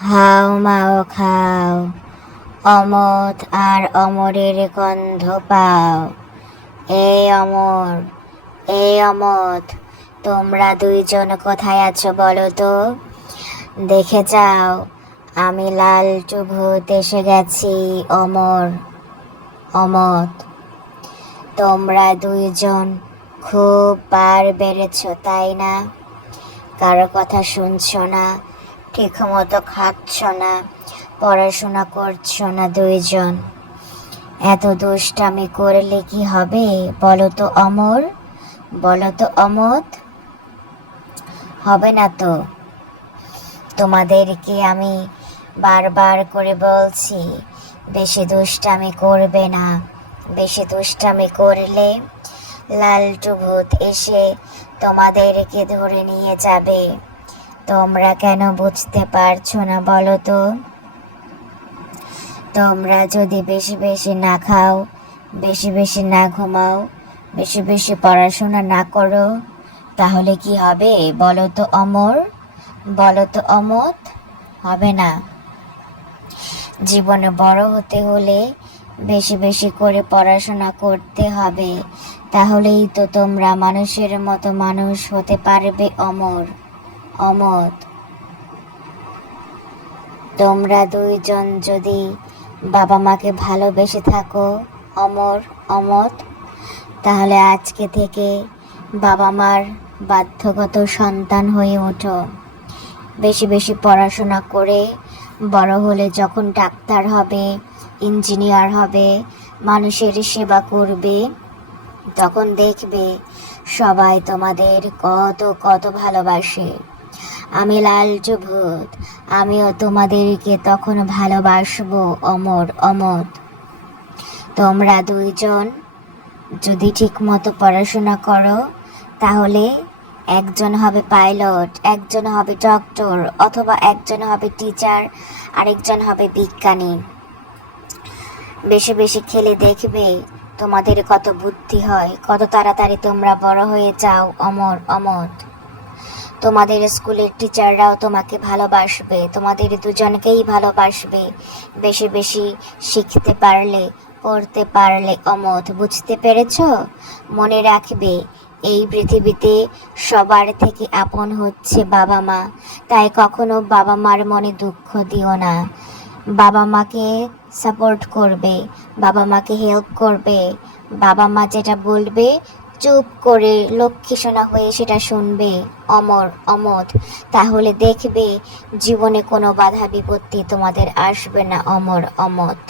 হাও মাও, খাও। অমত আর অমরের গন্ধ পাও। এই অমর, এই অমত, তোমরা দুইজন কোথায় আছো বলো তো? দেখে যাও, আমি লাল ভূত এসে গেছি, অমর, অমত। তোমরা দুইজন খুব পার বেড়েছ, তাই না? কারও কথা শুনছো না ঠিক মতো খাচ্ছ না, পড়াশোনা করছ না দুইজন। এত দুষ্টামি করলে কি হবে? বলো তো অমর বলো তো অমত হবে না তো। তোমাদেরকে আমি বারবার করে বলছি, বেশি দুষ্টামি করবে না। বেশি দুষ্টামি করলে লালটু ভূত এসে তোমাদেরকে ধরে নিয়ে যাবে। তোমরা কেন বুঝতে পারছ না বলো তো? তোমরা যদি বেশি বেশি না খাও, বেশি বেশি না ঘুমাও, বেশি বেশি পড়াশোনা না করো, তাহলে কি হবে বলো তো অমর? বলো তো অমত, হবে না। জীবনে বড় হতে হলে বেশি বেশি করে পড়াশোনা করতে হবে, তাহলেই তো তোমরা মানুষের মতো মানুষ হতে পারবে অমর। অমত। তোমরা দুইজন যদি বাবা মাকে ভালোবেসে থাকো, অমর, অমত, তাহলে আজকে থেকে বাবা মার বাধ্যগত সন্তান হয়ে ওঠো। বেশি বেশি পড়াশোনা করে বড় হলে যখন ডাক্তার হবে, ইঞ্জিনিয়ার হবে, মানুষের সেবা করবে, তখন দেখবে সবাই তোমাদের কত কত ভালোবাসে। আমি লালচু ভূত আমিও তোমাদেরকে তখন ভালোবাসবো, অমর অমর। তোমরা দুইজন যদি ঠিক মতো পড়াশোনা করো, তাহলে একজন হবে পাইলট, একজন হবে ডক্টর, অথবা একজন হবে টিচার, আরেকজন হবে বিজ্ঞানী। বেশি বেশি খেলে দেখবে তোমাদের কত বুদ্ধি হয়, কত তাড়াতাড়ি তোমরা বড় হয়ে যাও, অমর অমর। তোমাদের স্কুলের টিচাররাও তোমাকে ভালোবাসবে। তোমাদের দুজনকেই ভালোবাসবে। বেশি বেশি শিখতে পারলে, পড়তে পারলে অমত বুঝতে পেরেছ? মনে রাখবে, এই পৃথিবীতে সবার থেকে আপন হচ্ছে বাবা মা। তাই কখনো বাবা মার মনে দুঃখ দিও না। বাবা মাকে সাপোর্ট করবে, বাবা মাকে হেল্প করবে। বাবা মা যেটা বলবে চুপ করে লক্ষ্মী সোনা হয়ে সেটা শুনবে। অমর অমত তাহলে দেখবে জীবনে কোনো বাধা বিপত্তি তোমাদের আসবে না, অমর অমত